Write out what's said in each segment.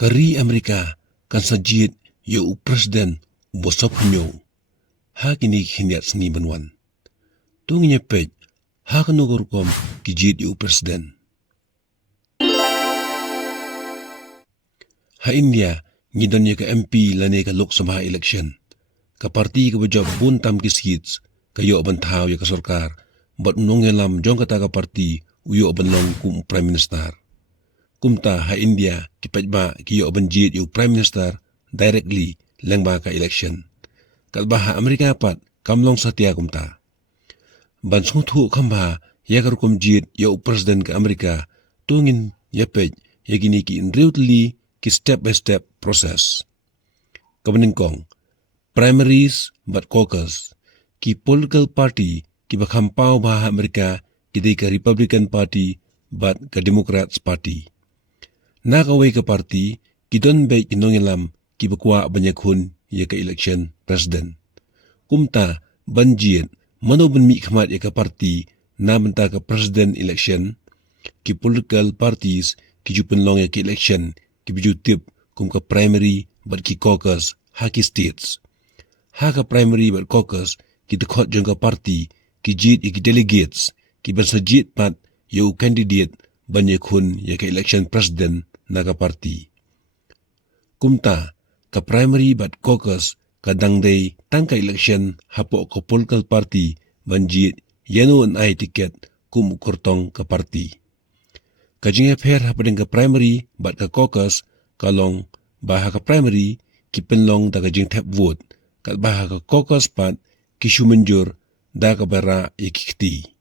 Kari Amerika kan sa jied yo presiden bosop nyo. Ha kini hiniat seni banwan. Tung nyepej ha kanu rukom ki jied yo presiden. Ha India ngidon ya ka MP lane ka Lok Sabha election. Ka parti ka bajab buntam ki seats kayo bantaw ya ka sarkar bat nongelam jong kata ka parti uyo banlong kum prime minister. Kumta ha India ki paidbah ki yo banjid yo prime minister directly lyngba ka election. Kalba ha Amerika pat kamlong satya kumta. Ban sungthu kamba ya ka rukom jied yo presiden ka Amerika tungin yapej ya gini ki inreutli ki step by step process. Kabaningkong primaries but caucus ki political party ki bakampaw bah Amerika ki ka Republican Party but ka Democrats Party. Nakaway ka party ki don bay kinongilam ki bakwa banyakhun ya ka election president. Kumta banjid manoban mi khmat ya ka party na banta ka president election ki political parties ki jupenlong ya ka election ki bijutip kum ka primary but ki caucus ha ki states. Ha ka primary but caucus ki dekhot jong ka party ki jied ki delegates ki bansa jied pat yo candidate banyakhun ya ka election president na ka party. Kumta ka primary but caucus kadang day tangka election hapo ka political party banjid yano an ay tiket kum ukurtong ka party. Kajing affair hapadeng ka primary but ka caucus kalong baha ka primary ki penlong da kajing tap vote kat baha ka caucus pat ki sumenjur da ka bara ikikti.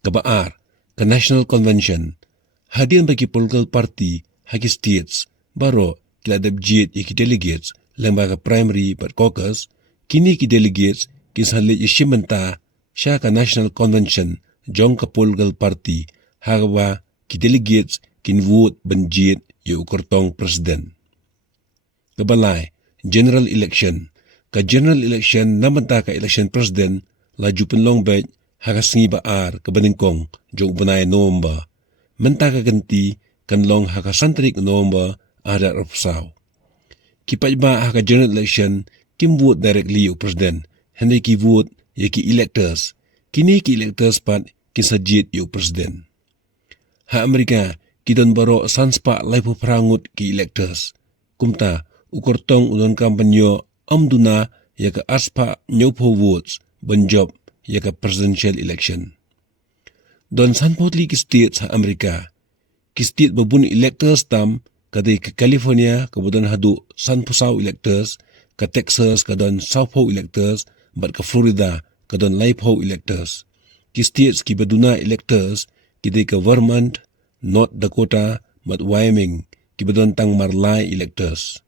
Kabaar ka National Convention hadian bagi political party haki states baro kiladab jied iki delegates lyngba ka primary but caucus kini ki delegates kinsalit ishimenta siya ka National Convention jong ka political party hagawa ki delegates kinvote banjid yu ukurtong president. Kabalay general election ka general election namanta ka election president laju penlong bet hakasingi baar kabaningkong jong banay November menta ka ganti kanlong hakasantrik November ada rapsaw. Kipaidbah haka general election kim vote directly yu president hindi ki vote ya ki electors kini ki electors pat kinsajid yu president. Ha Amerika kidon baro sanspa laipu prangut ki electors kumta ukurtong udon kampanyo amduna ya ka aspa nyopo votes banjob ya ka presidential election. Don sanpotli ki states ha Amerika ki state babun electors tam kadai ka California kabudan hadu sanpusaw electors ka Texas kadon Southpaw electors bat ka Florida kadon Laipaw electors ki states ki baduna electors kidai ka Vermont, North Dakota bat Wyoming ki badon tang Marlay electors.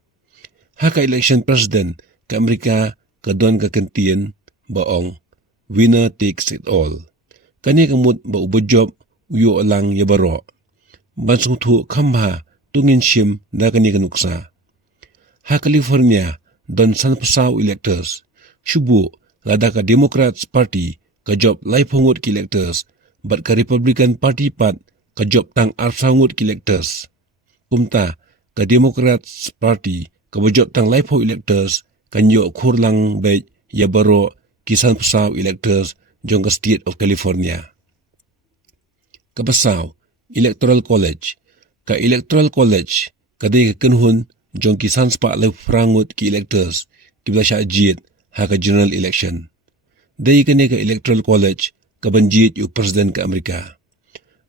Haka election president ka Amerika kadon ka kentien baong winner takes it all. Kani kamut ba ubojob uyo alang yabaro. Bansung tu kamba tungin shim da kani kanuksa. Ha California don sanpasaw electors. Shubu lada ka Democrats Party ka job laipungut ki electors bat ka Republican Party pat ka job tang arsangut ki electors. Kumta ka Democrats Party ka job tang laipaw electors kanyo kurlang bay yabaro ki sanpasaw electors jong ka state of California. Kapasaw Electoral College. Ka Electoral College, kadai ka kenhun jong ki sanspa lai prangut ki electors, kibla siya jied ha ka general election. Dai kani ka Electoral College, ka banjid yu president ka Amerika.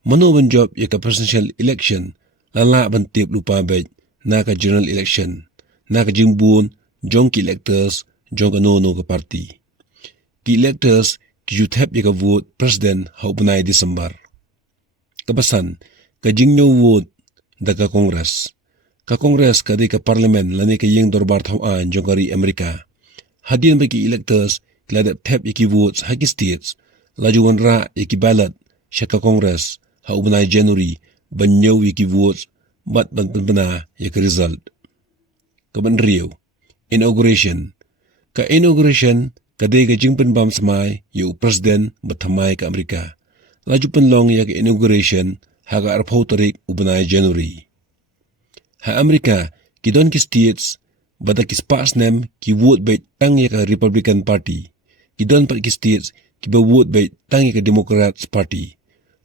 Mano banjob ya ka presidential election, lala bantip lupa bet na ka general election, na ka jimbun jong ki electors, jong ka nono ka party. Ki electors, ki jutep ya ka vote president ha upunay December. Kapasan, ka jingnyo vote da ka Congress. Ka Congress kadai ka Parliament lani ka yeng dorbar tawaan jong kari Amerika. Hadian bagi electors kiladap tep iki votes haki states lajuan ra iki ballot siya ka Congress ha umunay January banyaw iki votes bat banpana iki result. Kabanriyo inauguration. Ka inauguration kadai ka jingpen bam samay yu president batamay ka Amerika. Laju penlong yak inauguration haga arpaw tarik ubanay January. Ha Amerika kidon ki states bada ki spas nem ki vote by tang ya ka Republican Party. Kidon pat ki states ki ba vote by tang ya ka Democrats Party.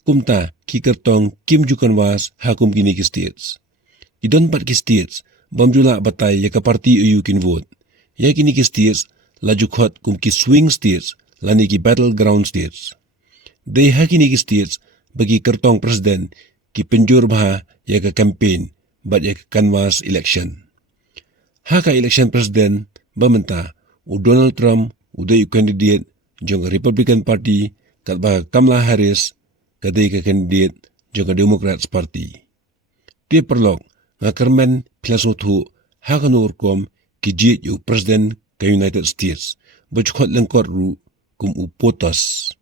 Kumta ki kertong kim jukan was hakum kini ki states. Kidon pat ki states bamjula batai ya ka party uyu kin vote. Ya kini ki states laju khot kum ki swing states lani ki battleground states. Day ha kini ki states bagi kertong presiden ki penjur baha ya ka campaign bat ya ka canvas election. Ha ka election presiden bamenta u Donald Trump udai candidate jong Republican Party kat ba Kamala Harris kadai ka candidate jong Democrats Party. Ti perlok nga kermen pilasothu ha kan rukom ki jied yu presiden ka United States bachkhot lyngkot ru kum u POTUS.